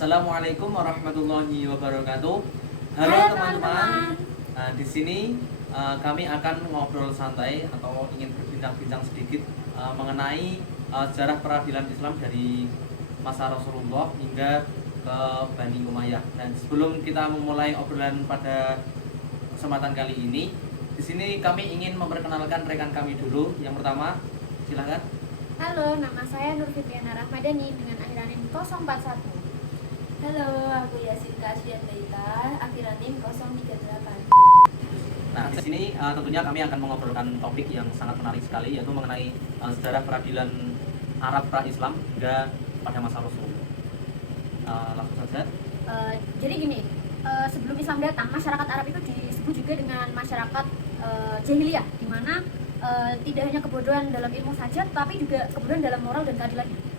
Assalamualaikum warahmatullahi wabarakatuh. Halo Halo teman-teman. teman-teman. Nah, di sini kami akan ngobrol santai atau ingin berbincang-bincang sedikit mengenai sejarah peradilan Islam dari masa Rasulullah hingga ke Bani Umayyah. Dan sebelum kita memulai obrolan pada kesempatan kali ini, di sini kami ingin memperkenalkan rekan kami dulu. Yang pertama, silakan. Halo, nama saya Nur Fitriana Rahmadani dengan akhiran NIM 041. Halo, aku Yasin Kasyian Daita, akhiran NIM 038. Nah, di sini tentunya kami akan mengobrolkan topik yang sangat menarik sekali, yaitu mengenai sejarah peradilan Arab pra-Islam hingga pada masa Rasulullah. Langsung saja. Jadi gini, sebelum Islam datang, masyarakat Arab itu disebut juga dengan masyarakat jahiliyah, di mana tidak hanya kebodohan dalam ilmu saja, tapi juga kebodohan dalam moral dan keadilannya.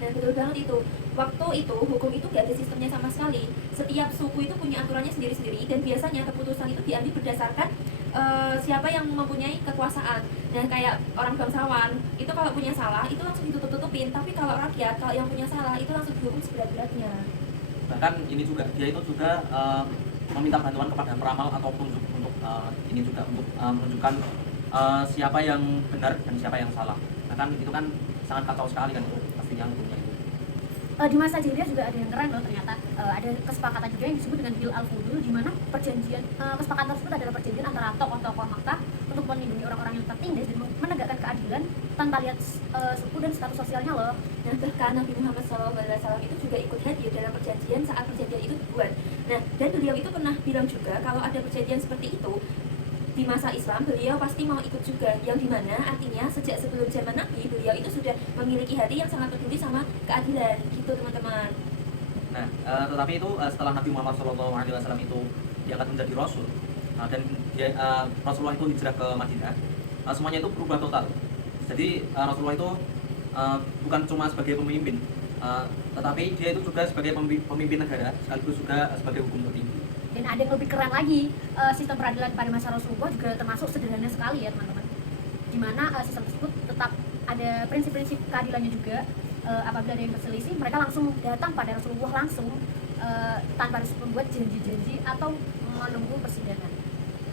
Dan betul banget itu. Waktu itu, hukum itu gak ada sistemnya sama sekali. Setiap suku itu punya aturannya sendiri-sendiri, dan biasanya keputusan itu diambil berdasarkan siapa yang mempunyai kekuasaan. Dan kayak orang bangsawan, itu kalau punya salah, itu langsung ditutup-tutupin. Tapi kalau rakyat, kalau yang punya salah, itu langsung dihukum seberat-beratnya. Bahkan ini juga, dia itu juga meminta bantuan kepada peramal ataupun untuk ini juga untuk menunjukkan siapa yang benar dan siapa yang salah. Nah kan itu kan sangat kacau sekali kan itu pastinya hukumnya itu. Di masa jahiliyah juga ada yang keren loh ternyata. Ada kesepakatan juga yang disebut dengan Bil al-Fudul, di mana perjanjian kesepakatan tersebut adalah perjanjian antara tokoh-tokoh Makkah untuk melindungi orang-orang yang tertindas dan menegakkan keadilan tanpa lihat suku dan status sosialnya loh. Nah, bahkan Nabi Muhammad SAW itu juga ikut hadir dalam perjanjian saat perjanjian itu dibuat. Nah, dan beliau itu pernah bilang juga kalau ada perjanjian seperti itu di masa Islam, beliau pasti mau ikut juga, yang dimana artinya sejak sebelum zaman Nabi, beliau itu sudah memiliki hati yang sangat peduli sama keadilan, gitu teman-teman. Nah, tetapi itu setelah Nabi Muhammad SAW itu diangkat menjadi Rasul dan Rasulullah itu hijrah ke Madinah, semuanya itu berubah total. Jadi Rasulullah itu bukan cuma sebagai pemimpin, tetapi dia itu juga sebagai pemimpin negara, sekaligus juga sebagai hukum tertinggi. Dan ada yang lebih keren lagi, sistem peradilan pada masa Rasulullah juga termasuk sederhana sekali ya teman-teman, dimana sistem tersebut tetap ada prinsip-prinsip keadilannya juga. Apabila ada yang berselisih, mereka langsung datang pada Rasulullah langsung, tanpa harus membuat janji-janji atau menunggu persidangan.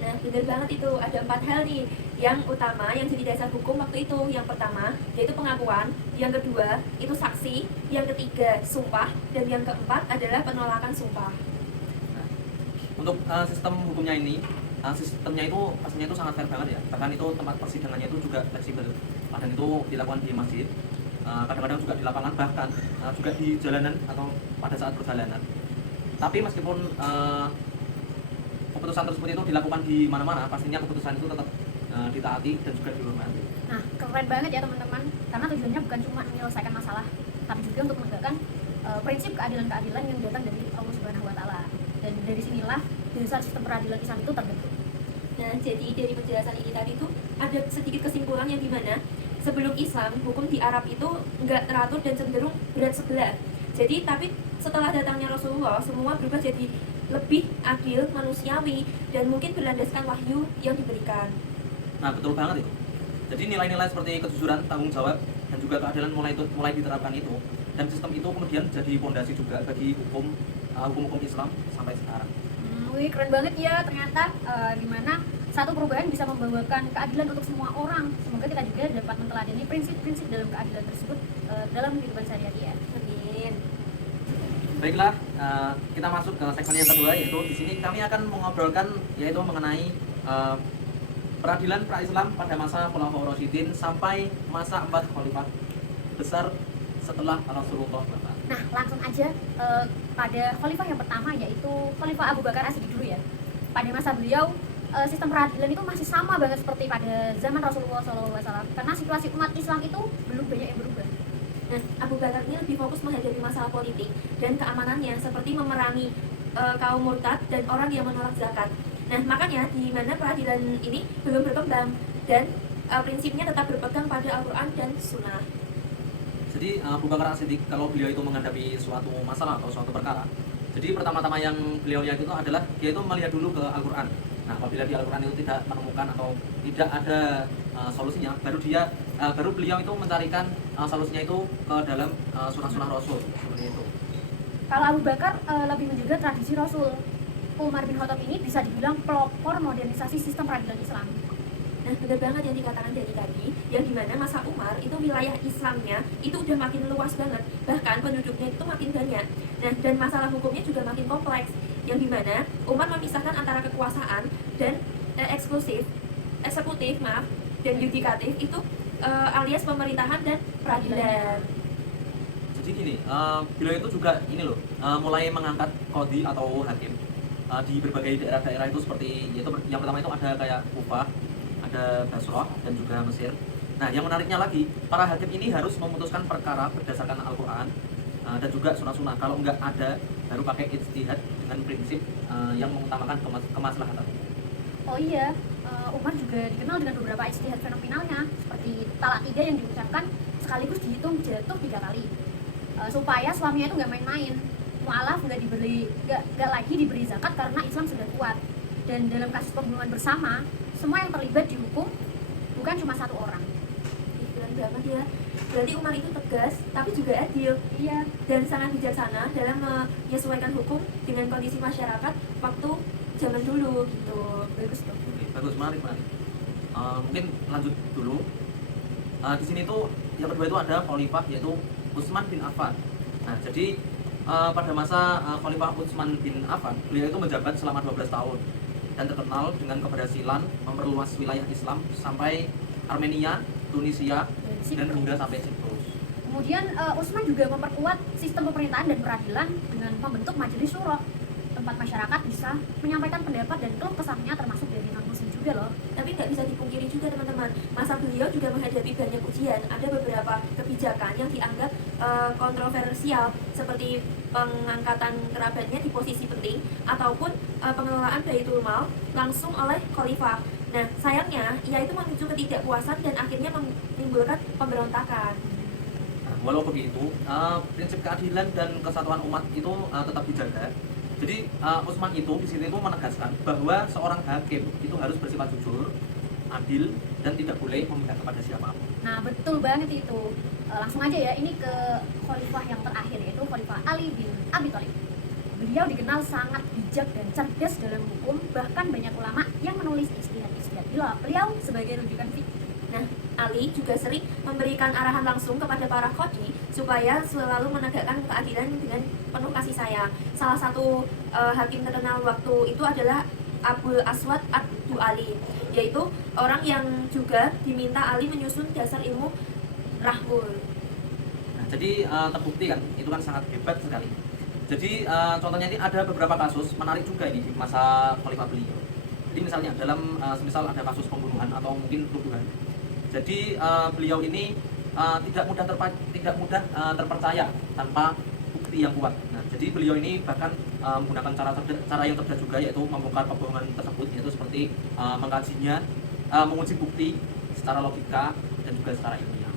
Nah, benar banget itu. Ada 4 hal nih yang utama yang jadi dasar hukum waktu itu. Yang pertama, yaitu pengakuan. Yang kedua, itu saksi. Yang ketiga, sumpah. Dan yang keempat adalah penolakan sumpah. Nah, untuk sistem hukumnya ini, sistemnya itu pastinya itu sangat fair banget ya. Bahkan itu tempat persidangannya itu juga fleksibel. Kadang itu dilakukan di masjid, kadang-kadang juga di lapangan, bahkan juga di jalanan atau pada saat perjalanan. Tapi meskipun keputusan tersebut itu dilakukan di mana-mana, pastinya keputusan itu tetap ditaati dan juga dihormati. Nah, keren banget ya teman-teman, karena tujuannya bukan cuma menyelesaikan masalah, tapi juga untuk menegakkan prinsip keadilan-keadilan yang datang dari Allah Subhanahu wa Ta'ala. Dan dari sinilah dasar sistem peradilan Islam itu terbentuk. Nah, jadi dari penjelasan ini tadi tuh ada sedikit kesimpulan yang dimana sebelum Islam, hukum di Arab itu nggak teratur dan cenderung berat sebelah. Jadi, tapi setelah datangnya Rasulullah, semua berubah jadi lebih adil, manusiawi, dan mungkin berlandaskan wahyu yang diberikan. Nah, betul banget itu. Jadi nilai-nilai seperti kejujuran, tanggung jawab, dan juga keadilan mulai diterapkan itu. Dan sistem itu kemudian jadi fondasi juga bagi hukum-hukum Islam sampai sekarang. Wih, keren banget ya ternyata, dimana satu perubahan bisa membawakan keadilan untuk semua orang. Semoga kita juga dapat menteladani prinsip-prinsip dalam keadilan tersebut dalam kehidupan sehari-hari ya. Amin. Baiklah, kita masuk ke segmen yang kedua, yaitu di sini kami akan mengobrolkan yaitu mengenai peradilan pra-Islam pada masa Khulafaur Rasyidin sampai masa 4 khalifah besar setelah Rasulullah datang. Nah, langsung aja pada khalifah yang pertama, yaitu Khalifah Abu Bakar As-Siddiq dulu ya. Pada masa beliau, sistem peradilan itu masih sama banget seperti pada zaman Rasulullah SAW, karena situasi umat Islam itu belum banyak yang berubah. Nah, Abu Bakar ini lebih fokus menghadapi masalah politik dan keamanannya, seperti memerangi kaum murtad dan orang yang menolak zakat. Nah, makanya di mana peradilan ini belum berkembang dan prinsipnya tetap berpegang pada Al-Quran dan Sunnah. Jadi Abu Bakar As-Siddiq kalau beliau itu menghadapi suatu masalah atau suatu perkara, jadi pertama-tama yang beliau lihat itu adalah dia itu melihat dulu ke Al-Quran. Nah, apabila di Al-Quran itu tidak menemukan atau tidak ada solusinya, baru beliau itu mencarikan solusinya itu ke dalam surah-surah Rasul seperti itu. Kalau Abu Bakar lebih menjaga tradisi Rasul. Umar bin Khattab ini bisa dibilang pelopor modernisasi sistem peradilan Islam. Nah, benar banget yang dikatakan dari tadi, yang dimana masa Umar itu wilayah Islamnya itu udah makin luas banget, bahkan penduduknya itu makin banyak. Nah, dan masalah hukumnya juga makin kompleks, yang dimana Umar memisahkan antara kekuasaan dan eksekutif, dan yudikatif itu alias pemerintahan dan peradilan. Jadi gini, beliau itu juga ini loh, mulai mengangkat kodi atau hakim di berbagai daerah-daerah itu, seperti yaitu yang pertama itu ada kayak Kufah, ada Basrah, dan juga Mesir. Nah, yang menariknya lagi, para hakim ini harus memutuskan perkara berdasarkan Al-Quran dan juga sunnah-sunnah. Kalau nggak ada, baru pakai ijtihad dengan prinsip yang mengutamakan kemaslahatan. Oh iya, Umar juga dikenal dengan beberapa ijtihad fenomenalnya, seperti talak 3 yang diucapkan sekaligus dihitung jatuh 3 kali, supaya suaminya itu nggak main-main, mualaf nggak lagi diberi zakat karena Islam sudah kuat. Dan dalam kasus pembunuhan bersama, semua yang terlibat dihukum, bukan cuma satu orang. Keren banget ya. Berarti Umar itu tegas tapi juga adil. Iya. Dan sangat bijaksana dalam menyesuaikan hukum dengan kondisi masyarakat waktu zaman dulu gitu. Bagus tuh. Oke, bagus, menarik. Mungkin lanjut dulu. Di sini tuh yang kedua itu ada Khalifah, yaitu Utsman bin Affan. Nah, jadi pada masa Khalifah Utsman bin Affan, beliau itu menjabat selama 12 tahun dan terkenal dengan keberhasilan memperluas wilayah Islam sampai Armenia, Tunisia, dan hingga sampai Siprus. Kemudian Utsman juga memperkuat sistem pemerintahan dan peradilan dengan membentuk majelis syuro, tempat masyarakat bisa menyampaikan pendapat dan keluh kesahnya, termasuk dari non-muslim juga loh. Tapi nggak bisa dipungkiri juga teman-teman, masa beliau juga menghadapi banyak ujian. Ada beberapa kebijakan yang dianggap kontroversial, seperti pengangkatan kerabatnya di posisi penting ataupun pengelolaan Baitul Mal langsung oleh Khalifah. Nah, sayangnya ia itu memicu ketidakpuasan dan akhirnya menimbulkan pemberontakan. Nah, walau begitu, prinsip keadilan dan kesatuan umat itu tetap dijaga. Jadi Utsman itu di sini itu menegaskan bahwa seorang hakim itu harus bersifat jujur, adil, dan tidak boleh memihak kepada siapapun. Nah, betul banget itu. Langsung aja ya, ini ke khalifah yang terakhir, yaitu Khalifah Ali bin Abi Thalib. Beliau dikenal sangat bijak dan cerdas dalam hukum, bahkan banyak ulama yang menulis ijtihad beliau sebagai rujukan fikih. Nah, Ali juga sering memberikan arahan langsung kepada para qadhi supaya selalu menegakkan keadilan dengan penuh kasih sayang. Salah satu hakim terkenal waktu itu adalah Abul Aswad ad-Du'ali, yaitu orang yang juga diminta Ali menyusun dasar ilmu rahul. Nah, jadi terbukti kan, itu kan sangat hebat sekali. Jadi contohnya ini ada beberapa kasus menarik juga ini di masa Khalifah beliau. Jadi misalnya dalam semisal ada kasus pembunuhan atau mungkin tuduhan. Jadi beliau ini tidak mudah terpercaya tanpa bukti yang kuat. Nah, jadi beliau ini bahkan menggunakan cara yang cerdas juga, yaitu membongkar kebohongan tersebut, yaitu seperti mengkajinya, menguji bukti secara logika dan juga secara ilmiah.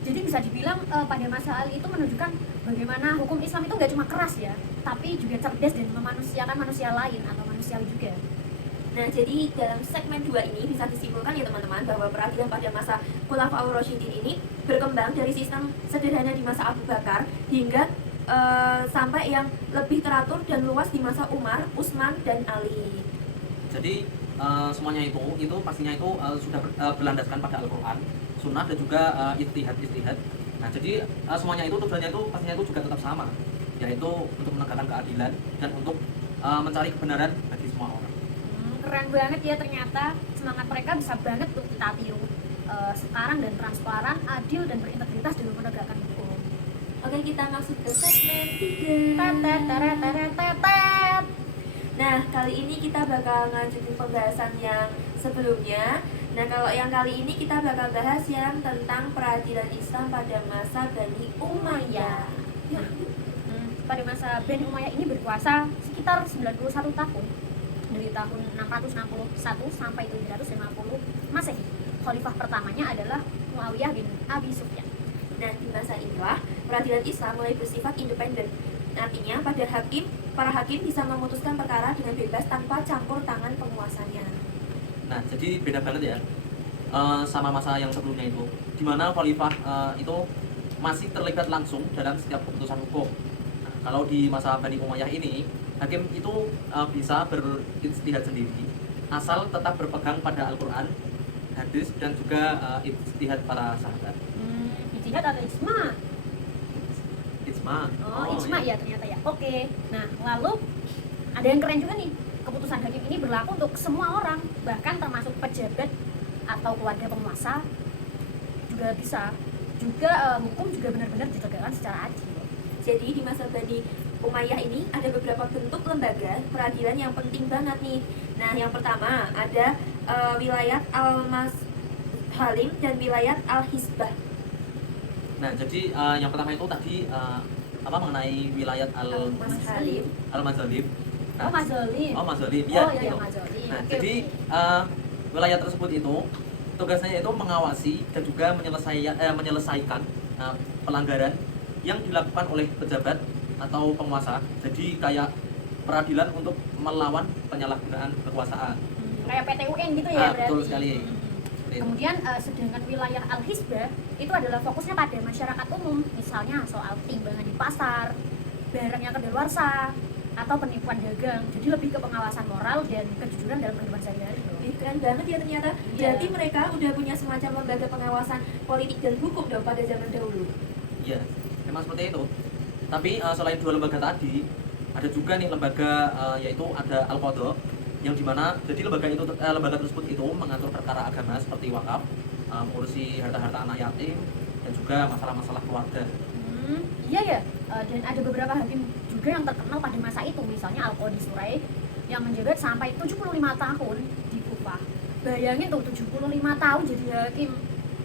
Jadi bisa dibilang pada masa Ali itu menunjukkan bagaimana hukum Islam itu nggak cuma keras ya, tapi juga cerdas dan memanusiakan manusia lain atau manusiawi juga. Nah, jadi dalam segmen 2 ini bisa disimpulkan ya teman-teman, bahwa peradilan pada masa Khulafaur Rasyidin ini berkembang dari sistem sederhana di masa Abu Bakar hingga sampai yang lebih teratur dan luas di masa Umar, Utsman, dan Ali. Jadi semuanya itu pastinya itu sudah berlandaskan pada Al-Quran, Sunnah, dan juga ijtihad. Nah, jadi semuanya itu tujuannya itu pastinya itu juga tetap sama, yaitu untuk menegakkan keadilan dan untuk mencari kebenaran bagi semua orang. Keren banget ya, ternyata semangat mereka bisa banget untuk kita tiru sekarang, dan transparan, adil, dan berintegritas dalam menegakkan hukum. Oke, kita masuk ke segmen 3. Nah, kali ini kita bakal lanjutin pembahasan yang sebelumnya. Nah, kalau yang kali ini kita bakal bahas yang tentang peradilan Islam pada masa Bani Umayyah. Pada masa Bani Umayyah ini berkuasa sekitar 91 tahun, dari tahun 661 sampai 750 Masehi. Khalifah pertamanya adalah Muawiyah bin Abi Sufyan. Nah, di masa inilah peradilan Islam mulai bersifat independen. Artinya para hakim bisa memutuskan perkara dengan bebas tanpa campur tangan penguasanya. Nah, jadi beda banget ya sama masa yang sebelumnya itu, di mana khalifah itu masih terlibat langsung dalam setiap keputusan hukum. Nah, kalau di masa Bani Umayyah ini hakim itu bisa berijtihad sendiri asal tetap berpegang pada Al-Quran, hadis, dan juga ijtihad para sahabat. Ijtihad atau ijma? Ijma. Oh, ijma ya ternyata ya. Oke. Nah, lalu ada yang keren juga nih. Keputusan hakim ini berlaku untuk semua orang, bahkan termasuk pejabat atau keluarga penguasa juga bisa. Juga hukum juga benar-benar ditegakkan secara adil. Jadi di masa Bani Umayyah ini ada beberapa bentuk lembaga peradilan yang penting banget nih. Nah, yang pertama ada wilayat Al-Mazhalim dan wilayat Al-Hisbah. Nah, jadi yang pertama itu tadi mengenai wilayat Al-Mazhalim. Al-Mazalim. Oh, mazalim. Oh, Mazalim. Oh, ya, gitu. mazalim. Nah, Oke, jadi oke. wilayah tersebut itu tugasnya itu mengawasi dan juga menyelesaikan pelanggaran yang dilakukan oleh pejabat atau penguasa. Jadi kayak peradilan untuk melawan penyalahgunaan kekuasaan. Kayak PT UN gitu ya berarti. Betul sekali. Seperti itu. Kemudian sedangkan wilayah Al-Hisbah itu adalah fokusnya pada masyarakat umum, misalnya soal timbangan di pasar, barang yang kadaluarsa, atau penipuan dagang. Jadi lebih ke pengawasan moral dan kejujuran dalam kehidupan sehari-hari. Ih, keren banget ya ternyata. Iya. Berarti mereka udah punya semacam lembaga pengawasan politik dan hukum dong pada zaman dahulu. Iya, memang seperti itu. Tapi selain dua lembaga tadi, ada juga nih lembaga yaitu ada Al-Qadha, yang dimana jadi lembaga tersebut itu mengatur perkara agama seperti wakaf, mengurusi harta-harta anak yatim, dan juga masalah-masalah keluarga. Iya ya. Dan ada beberapa hakim juga yang terkenal pada masa itu, misalnya Al-Qadhi Suraik yang menjabat sampai 75 tahun di Kufah. Bayangin tuh 75 tahun jadi hakim.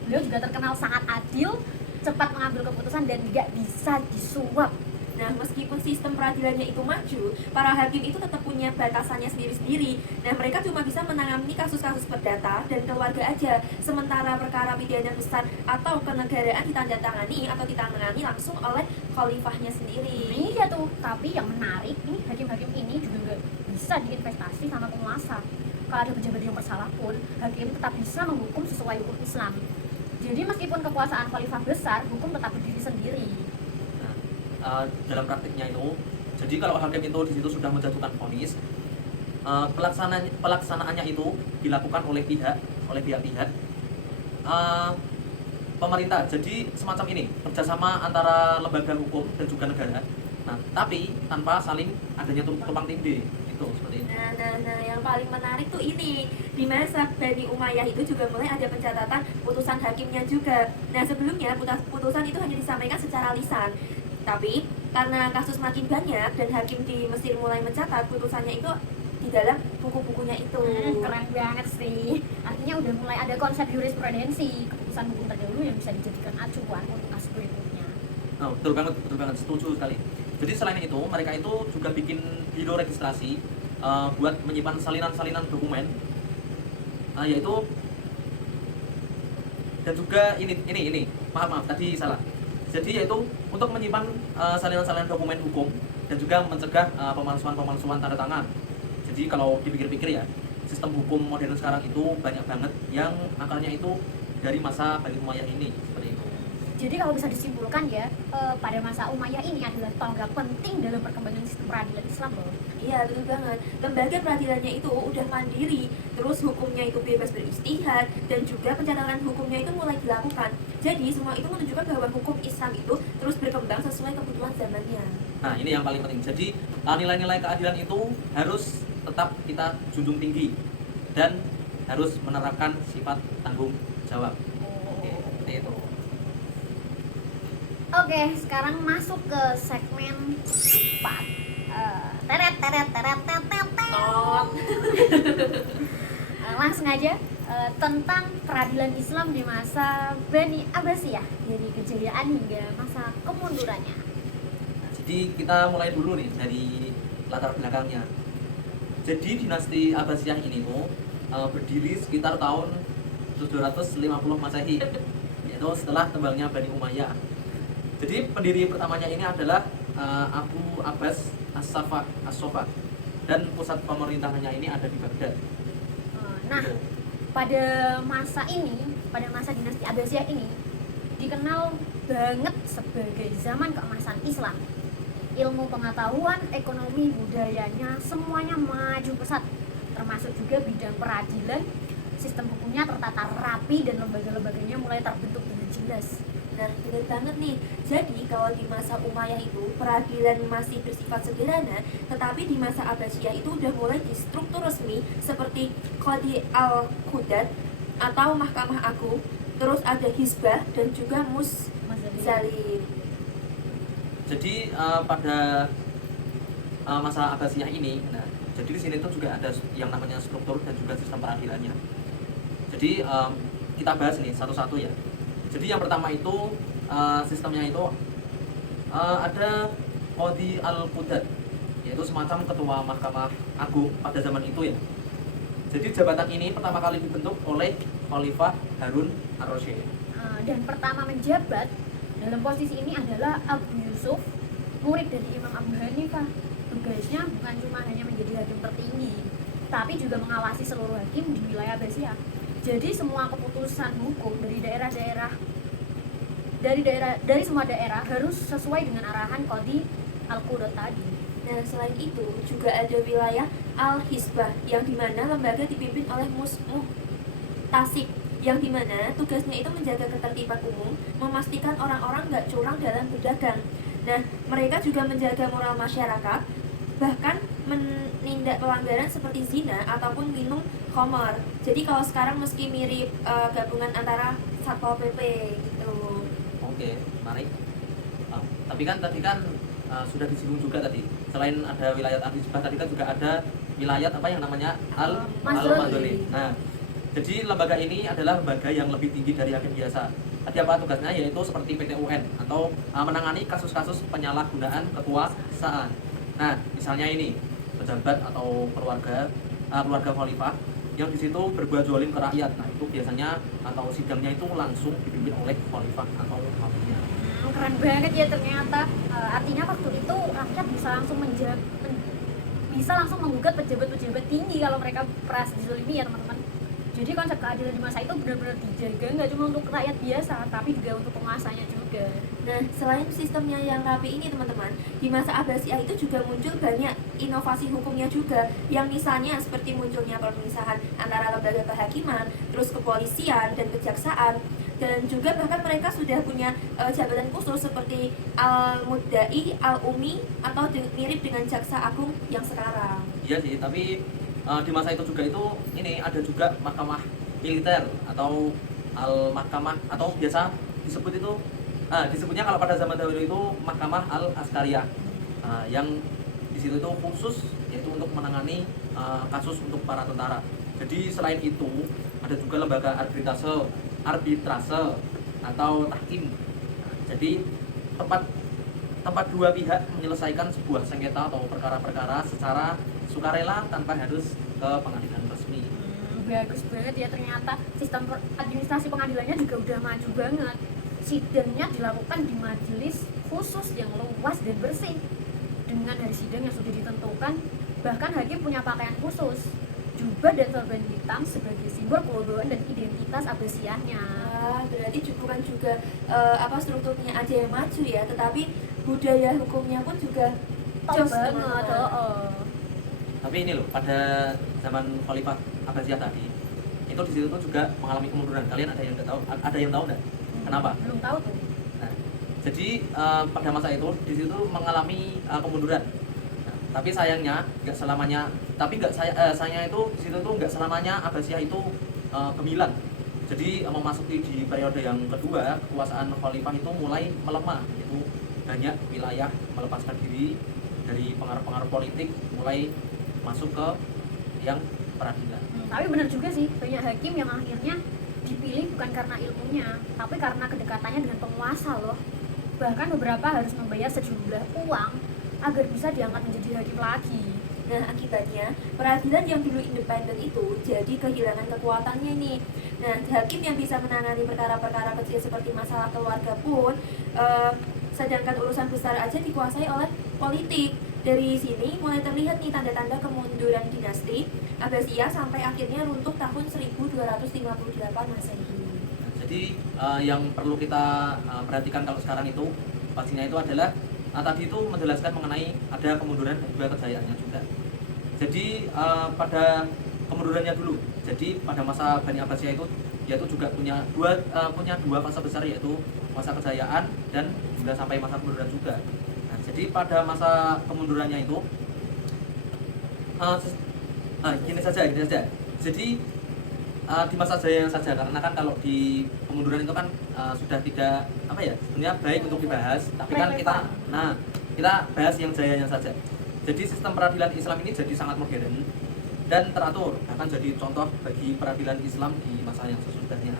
Beliau juga terkenal sangat adil, cepat mengambil keputusan dan nggak bisa disuap. Nah, meskipun sistem peradilannya itu maju, para hakim itu tetap punya batasannya sendiri-sendiri. Nah, mereka cuma bisa menangani kasus-kasus perdata dan keluarga aja. Sementara perkara pidana besar atau kenegaraan ditandatangani atau ditangani langsung oleh khalifahnya sendiri. Iya tuh, tapi yang menarik ini hakim-hakim ini juga nggak bisa diinvestasi sama penguasa. Kalau ada pejabat yang bersalah pun, hakim tetap bisa menghukum sesuai hukum Islam. Jadi meskipun kekuasaan khalifah besar, hukum tetap berdiri sendiri. Dalam praktiknya itu, jadi kalau hakim itu di situ sudah menjatuhkan vonis, pelaksanaannya itu dilakukan oleh pihak-pihak pemerintah. Jadi semacam ini kerjasama antara lembaga hukum dan juga negara. Nah, tapi tanpa saling adanya tumpang tindih itu seperti itu. Nah, yang paling menarik tuh ini di masa Bani Umayyah itu juga mulai ada pencatatan putusan hakimnya juga. Nah, sebelumnya putusan itu hanya disampaikan secara lisan. Tapi karena kasus makin banyak dan hakim di Mesir mulai mencatat putusannya itu di dalam buku-bukunya itu. Keren banget sih. Artinya udah mulai ada konsep jurisprudensi, keputusan hukum terdahulu yang bisa dijadikan acuan untuk kasus berikutnya. Nah, betul banget, setuju sekali. Jadi selain itu, mereka itu juga bikin biro registrasi buat menyimpan salinan-salinan dokumen, yaitu dan juga ini maaf tadi salah. Jadi yaitu untuk menyimpan salinan-salinan dokumen hukum dan juga mencegah pemalsuan tanda tangan. Jadi kalau dipikir-pikir ya, sistem hukum modern sekarang itu banyak banget yang akarnya itu dari masa Bani Umayyah ini seperti itu. Jadi kalau bisa disimpulkan ya, pada masa Umayyah ini adalah tonggak penting dalam perkembangan sistem peradilan Islam loh. Iya, betul banget. Lembaga peradilannya itu udah mandiri, terus hukumnya itu bebas beristihad, dan juga pencatatan hukumnya itu mulai dilakukan. Jadi semua itu menunjukkan bahwa hukum Islam itu terus berkembang sesuai kebutuhan zamannya. Nah, ini yang paling penting. Jadi nilai-nilai keadilan itu harus tetap kita junjung tinggi dan harus menerapkan sifat tanggung jawab. Oke, seperti itu. Oke, sekarang masuk ke segmen 4. Teret. Langsung aja tentang peradilan Islam di masa Bani Abbasiyah, dari kejayaan hingga masa kemundurannya. Jadi kita mulai dulu nih dari latar belakangnya. Jadi dinasti Abbasiyah ini tuh berdiri sekitar tahun 750 Masehi, yaitu setelah tebalnya Bani Umayyah. Jadi pendiri pertamanya ini adalah Abu Abbas As-Sofa, dan pusat pemerintahannya ini ada di Baghdad. Nah, pada masa dinasti Abbasiyah ini dikenal banget sebagai zaman keemasan Islam. ilmu pengetahuan, ekonomi, budayanya semuanya maju pesat, termasuk juga bidang peradilan. Sistem hukumnya tertata rapi dan lembaga-lembaganya mulai terbentuk dengan jelas. Nah, benar banget nih. Jadi kalau di masa Umayyah itu peradilan masih bersifat sederhana, tetapi di masa Abbasiyah itu udah mulai distruktur resmi seperti Qadi al-Qudat atau Mahkamah Agung, terus ada Hizbah dan juga Muzalim. Jadi pada masa Abbasiyah ini, nah, jadi di sini tuh juga ada yang namanya struktur dan juga sistem peradilannya. Jadi kita bahas nih satu-satu ya. Jadi yang pertama itu sistemnya itu ada Qadi al-Qudat, yaitu semacam ketua Mahkamah Agung pada zaman itu ya. Jadi jabatan ini pertama kali dibentuk oleh Khalifah Harun ar-Rasyid. Dan pertama menjabat dalam posisi ini adalah Abu Yusuf, murid dari Imam Abu Hanifah. Tugasnya bukan cuma hanya menjadi hakim tertinggi, tapi juga mengawasi seluruh hakim di wilayah Abbasiyah. Jadi semua keputusan hukum dari semua daerah harus sesuai dengan arahan Qadi al-Qudat tadi. Nah, selain itu juga ada wilayah Al-Hizbah yang dimana lembaga dipimpin oleh Muhtasib, yang dimana tugasnya itu menjaga ketertiban umum, memastikan orang-orang nggak curang dalam berdagang. Nah, mereka juga menjaga moral masyarakat, bahkan menindak pelanggaran seperti zina ataupun minum khamar. Jadi kalau sekarang meski mirip gabungan antara Satpol PP gitu. Oke, menarik. Tapi kan tadi kan sudah disinggung juga tadi. Selain ada wilayah Al-Hizbah, tadi kan juga ada wilayah apa yang namanya Al-Madhali. Nah, jadi lembaga ini adalah lembaga yang lebih tinggi dari hakim biasa. Tadi apa tugasnya? Yaitu seperti PT UN atau menangani kasus-kasus penyalahgunaan kekuasaan. Nah, misalnya ini pejabat atau keluarga khalifah yang di situ berbuat zalim ke rakyat. Nah, itu biasanya atau sidangnya itu langsung dipimpin oleh khalifah atau imamnya. Keren banget ya ternyata. Artinya waktu itu rakyat bisa langsung bisa langsung menggugat pejabat-pejabat tinggi kalau mereka merasa dizalimi ya teman-teman. Jadi konsep keadilan di masa itu benar-benar dijaga, nggak cuma untuk rakyat biasa, tapi juga untuk penguasanya juga. Nah, selain sistemnya yang rapi ini teman-teman, di masa Abbasiyah itu juga muncul banyak inovasi hukumnya juga, yang misalnya seperti munculnya pemisahan antara lembaga kehakiman, terus kepolisian dan kejaksaan, dan juga bahkan mereka sudah punya jabatan khusus seperti Al-Muddai, Al-Umi, atau mirip dengan Jaksa Agung yang sekarang. Iya sih, tapi di masa itu juga itu ini ada juga mahkamah militer atau al-mahkamah atau biasa disebut itu disebutnya kalau pada zaman dahulu itu mahkamah al-askariyah yang di situ itu khusus yaitu untuk menangani kasus untuk para tentara. Jadi selain itu ada juga lembaga arbitrase atau tahkim. Jadi tempat dua pihak menyelesaikan sebuah sengketa atau perkara-perkara secara sukarela tanpa harus ke pengadilan resmi. Bagus banget ya ternyata sistem administrasi pengadilannya juga udah maju banget. Sidangnya dilakukan di majelis khusus yang luas dan bersih dengan hari sidang yang sudah ditentukan. Bahkan hakim punya pakaian khusus, jubah dan sorban hitam sebagai simbol kewibawaan dan identitas Abbasiyahnya. Berarti bukan juga strukturnya aja yang maju ya, tetapi budaya hukumnya pun juga Top jos banget. Tapi ini loh, pada zaman Khalifah Abbasiyah tadi itu di situ tuh juga mengalami kemunduran. Kalian ada yang tahu nggak? Kenapa? Belum tahu tuh. Nah, jadi pada masa itu di situ mengalami kemunduran. Nah, tapi sayangnya nggak selamanya. Sayangnya itu di situ tuh nggak selamanya Abbasiyah itu gemilang. Jadi memasuki di periode yang kedua kekuasaan Khalifah itu mulai melemah. Itu banyak wilayah melepaskan diri dari pengaruh-pengaruh politik, mulai masuk ke yang peradilan. Tapi benar juga sih, banyak hakim yang akhirnya dipilih bukan karena ilmunya, tapi karena kedekatannya dengan penguasa loh. Bahkan beberapa harus membayar sejumlah uang agar bisa diangkat menjadi hakim lagi. Nah, akibatnya peradilan yang dulu independen itu jadi kehilangan kekuatannya nih. Nah, hakim yang bisa menangani perkara-perkara kecil seperti masalah keluarga pun sedangkan urusan besar aja dikuasai oleh politik. Dari sini mulai terlihat nih tanda-tanda kemunduran dinasti Abbasiyah sampai akhirnya runtuh tahun 1258 Masehi. Jadi yang perlu kita perhatikan kalau sekarang itu pastinya itu adalah tadi itu menjelaskan mengenai ada kemunduran dan juga kejayaannya juga. Jadi pada kemundurannya dulu, jadi pada masa Bani Abbasiyah itu yaitu juga punya dua fase besar, yaitu masa kejayaan dan juga sampai masa kemunduran juga. Nah, jadi pada masa kemundurannya itu gini saja. Jadi di masa jaya saja, karena kan kalau di kemunduran itu kan sudah tidak sebenarnya baik untuk dibahas, tapi kan kita bahas yang jayanya saja. Jadi sistem peradilan Islam ini jadi sangat modern dan teratur, akan jadi contoh bagi peradilan Islam di masa yang sesudahnya.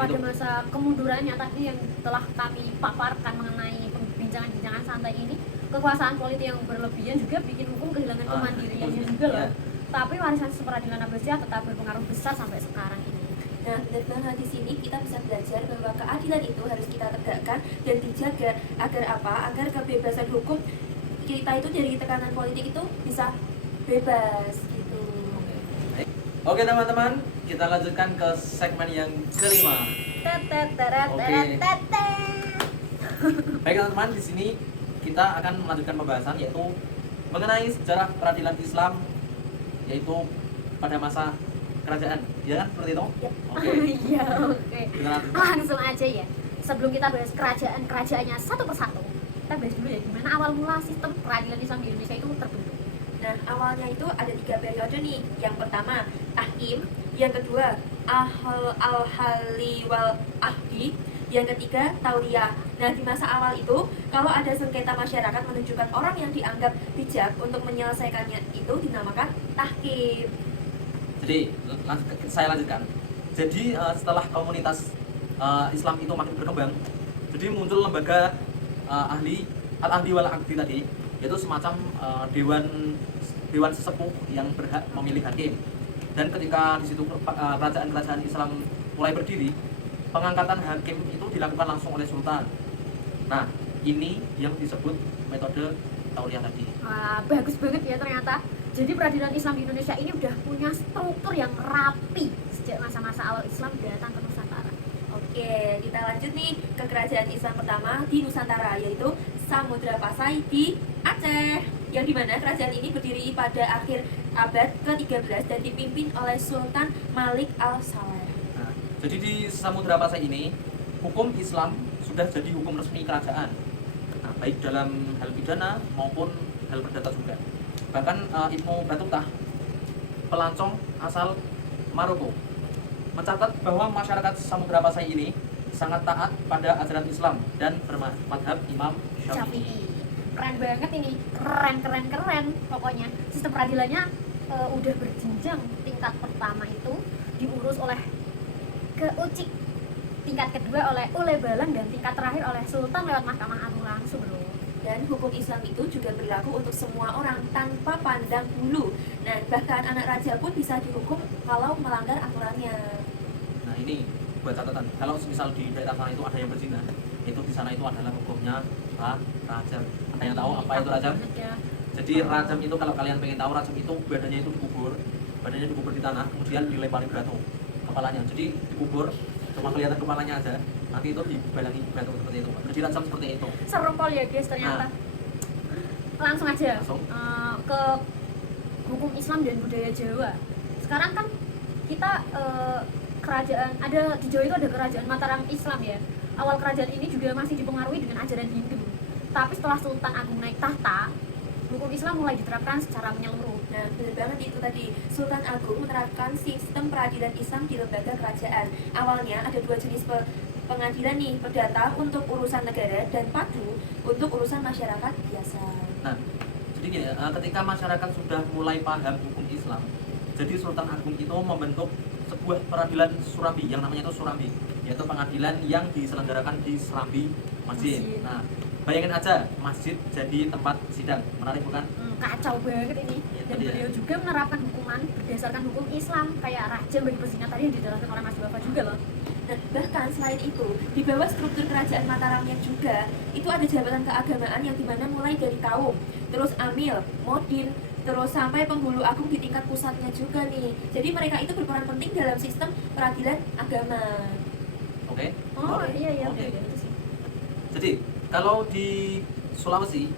Pada masa kemundurannya tadi yang telah kami paparkan mengenai perbincangan-bincangan santai ini, kekuasaan politik yang berlebihan juga bikin hukum kehilangan kemandiriannya juga loh. Tapi warisan peradilan Abbasiyah tetap berpengaruh besar sampai sekarang ini. Nah, benar banget di sini kita bisa belajar bahwa keadilan itu harus kita tegakkan dan dijaga agar apa? Agar kebebasan hukum kita itu dari tekanan politik itu bisa bebas gitu. Oke teman-teman, kita lanjutkan ke segmen yang kelima. Baik teman-teman, di sini kita akan melanjutkan pembahasan yaitu mengenai sejarah peradilan Islam, yaitu pada masa kerajaan, ya kan seperti itu? Oke. Iya, oke. Kita lanjutkan. Langsung aja ya. Sebelum kita bahas kerajaan-kerajaannya satu persatu, kita bahas dulu ya gimana awal mula sistem peradilan Islam di Indonesia itu terbentuk. Nah, awalnya itu ada 3 periode nih. Yang pertama, tahkim. Yang kedua, al-hali wal ahdi. Yang ketiga, tauliyah. Nah, di masa awal itu, kalau ada sengketa masyarakat menunjukkan orang yang dianggap bijak untuk menyelesaikannya itu dinamakan tahkim. Jadi saya lanjutkan. Jadi setelah komunitas Islam itu makin berkembang, jadi muncul lembaga al-ahdi wal aqdi tadi, yaitu semacam dewan sesepuh yang berhak memilih hakim. Dan ketika di situ kerajaan-kerajaan Islam mulai berdiri, pengangkatan hakim itu dilakukan langsung oleh sultan. Nah, ini yang disebut metode tauliyah tadi. Wah, bagus banget ya ternyata. Jadi peradilan Islam di Indonesia ini udah punya struktur yang rapi sejak masa-masa awal Islam datang ke Nusantara. Oke, kita lanjut nih ke kerajaan Islam pertama di Nusantara, yaitu Samudra Pasai di Aceh. Yang dimana kerajaan ini berdiri pada akhir abad ke-13 dan dipimpin oleh Sultan Malik Al-Saleh. Nah, jadi di Samudra Pasai ini, hukum Islam sudah jadi hukum resmi kerajaan. Nah, baik dalam hal pidana maupun hal perdata juga. Bahkan Ibnu Batutah, pelancong asal Maroko, mencatat bahwa masyarakat Samudra Pasai ini sangat taat pada ajaran Islam dan bermadhab Imam Syafi'i. Keren banget ini, keren pokoknya. Sistem peradilannya udah berjenjang. Tingkat pertama itu diurus oleh Keucik, tingkat kedua oleh Ulebalang, dan tingkat terakhir oleh Sultan lewat Mahkamah Agung langsung loh. Dan hukum Islam itu juga berlaku untuk semua orang tanpa pandang bulu. Nah, bahkan anak raja pun bisa dihukum kalau melanggar aturannya. Nah, ini buat catatan. Kalau misal di daerah sana itu ada yang berzina, itu di sana itu adalah hukumnya rajam. Ada yang tahu apa itu rajam? Ya. Jadi rajam itu, kalau kalian pengen tahu, rajam itu badannya dikubur di tanah, kemudian dilempari batu kepalanya. Jadi dikubur, cuma kelihatan kepalanya aja, nanti itu dibalangi batu seperti itu. Jadi rajam seperti itu. Serem pol ya guys ternyata. Langsung aja ke hukum Islam dan budaya Jawa. Sekarang kan kita kerajaan ada di Jawa itu ada kerajaan Mataram Islam ya. Awal kerajaan ini juga masih dipengaruhi dengan ajaran Hindu. Tapi setelah Sultan Agung naik tahta, hukum Islam mulai diterapkan secara menyeluruh. Nah, benar banget itu tadi. Sultan Agung menerapkan sistem peradilan Islam di lembaga kerajaan. Awalnya ada 2 jenis pengadilan nih, perdata untuk urusan negara dan padu untuk urusan masyarakat biasa. Nah, jadi gini, ketika masyarakat sudah mulai paham hukum Islam, jadi Sultan Agung itu membentuk sebuah peradilan Surambi, yang namanya itu Surambi, yaitu pengadilan yang diselenggarakan di Serambi Masjid. Nah, bayangin aja, masjid jadi tempat sidang, menarik bukan? Kacau banget ini. Dan beliau juga menerapkan hukuman berdasarkan hukum Islam, kayak rajam bagi pezina tadi yang dijelaskan oleh Mas Bapak juga loh. Dan bahkan selain itu, di bawah struktur kerajaan Mataramnya juga, itu ada jabatan keagamaan yang dimana mulai dari kaum, terus amil, modin, terus sampai penghulu agung di tingkat pusatnya juga nih. Jadi mereka itu berperan penting dalam sistem peradilan agama. Oke? Oh iya Oke. gitu sih. Jadi kalau di Sulawesi,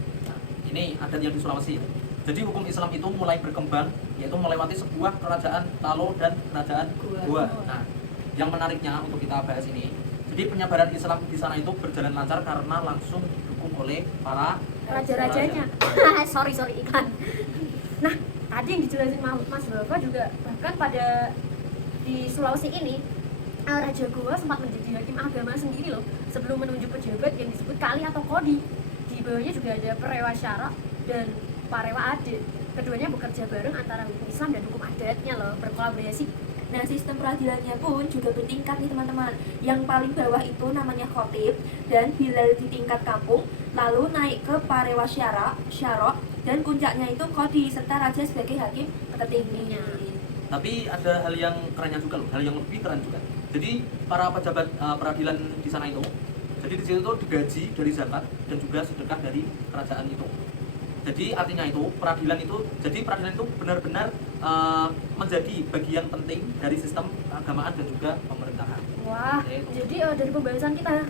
ini adat yang di Sulawesi. Jadi hukum Islam itu mulai berkembang, yaitu melewati sebuah kerajaan Talo dan kerajaan Goa. Nah, yang menariknya untuk kita bahas ini, jadi penyebaran Islam di sana itu berjalan lancar karena langsung didukung oleh para Raja-rajanya. sorry iklan. Nah, tadi yang dijelasin Mas Bapak juga, bahkan pada di Sulawesi ini Raja Goa sempat menjadi hakim agama sendiri loh, sebelum menunjuk pejabat yang disebut kali atau kodi. Di bawahnya juga ada perewa syara dan parewa adat. Keduanya bekerja bareng antara hukum Islam dan hukum adatnya loh, berkolaborasi. Nah, sistem peradilannya pun juga bertingkat nih teman-teman. Yang paling bawah itu namanya khotib dan bilal di tingkat kampung, lalu naik ke parewa syara, dan puncaknya itu kodi serta raja sebagai hakim tertingginya. Tapi ada hal yang kerennya juga loh, hal yang lebih keren juga. Jadi para pejabat peradilan di sana itu, jadi di situ tuh digaji dari zakat dan juga sedekah dari kerajaan itu. Jadi artinya itu peradilan itu benar-benar menjadi bagian penting dari sistem keagamaan dan juga pemerintahan. Wah, Itu. jadi dari pembahasan kita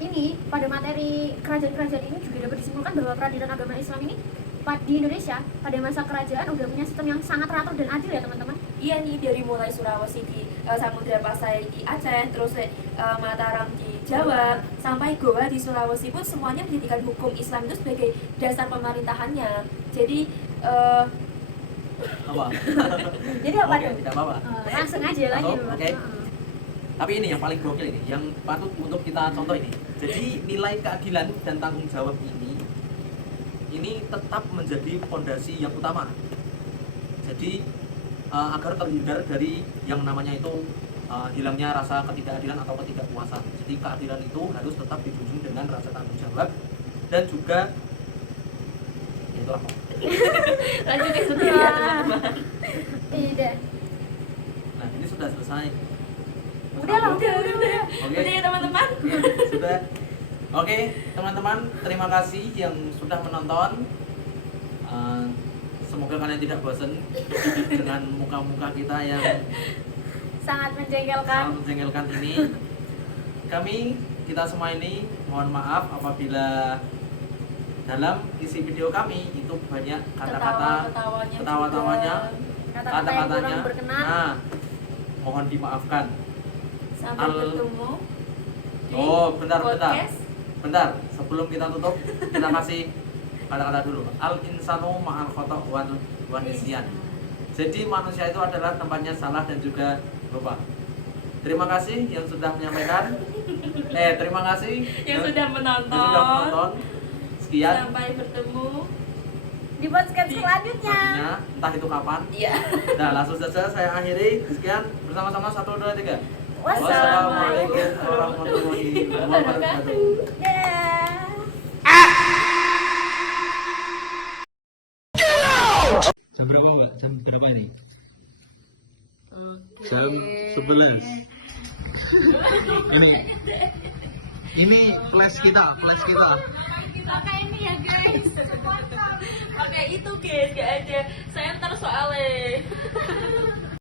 ini pada materi kerajaan-kerajaan ini juga dapat disimpulkan bahwa peradilan agama Islam ini di Indonesia pada masa kerajaan udah punya sistem yang sangat teratur dan adil ya teman-teman. Iya nih, dari mulai Sulawesi di Samudra Pasai di Aceh, terus Mataram di Jawa, sampai Goa di Sulawesi pun semuanya menjadikan hukum Islam itu sebagai dasar pemerintahannya. Jadi Apa? Jadi apa Oke, tuh? tidak apa-apa. Langsung aja lagi. Langsung, oke. Tapi ini yang paling gokil ini, yang patut untuk kita contoh ini. Jadi nilai keadilan dan tanggung jawab ini tetap menjadi fondasi yang utama. Jadi agar terhindar dari yang namanya itu hilangnya rasa ketidakadilan atau ketidakpuasan. Jadi keadilan itu harus tetap dijunjung dengan rasa tanggung jawab dan juga ya itulah. lanjut ke setia ya teman-teman. Tidak. Nah ini sudah selesai. Udah. Oke. Udah ya teman-teman. Sudah. Oke, teman-teman, terima kasih yang sudah menonton. Semoga kalian tidak bosan dengan muka-muka kita yang Sangat menjengkelkan. sangat menjengkelkan ini. Kita semua ini mohon maaf apabila dalam isi video kami itu banyak kata-kata, ketawa-tawanya, Kata-kata yang kurang berkenan. Nah, mohon dimaafkan. Sampai bertemu di podcast. Bentar, sebelum kita tutup, kita kasih kata-kata dulu. Al insanu ma'al khata' wa nisyan. Jadi manusia itu adalah tempatnya salah dan juga lupa. Terima kasih yang sudah menyampaikan. Terima kasih yang sudah menonton. Sekian. Sampai bertemu Di podcast selanjutnya. Entah itu kapan. Iya. Nah, langsung saja saya akhiri. Sekian bersama-sama 1, 2, 3. Wassalamualaikum warahmatullahi wabarakatuh. Yeah. Jam berapa, Mbak? Jam berapa ini? Oke. Jam 11. Ini flash kita. Pakai ini ya guys. Pakai itu guys, gak ada. Saya ntar soalnya.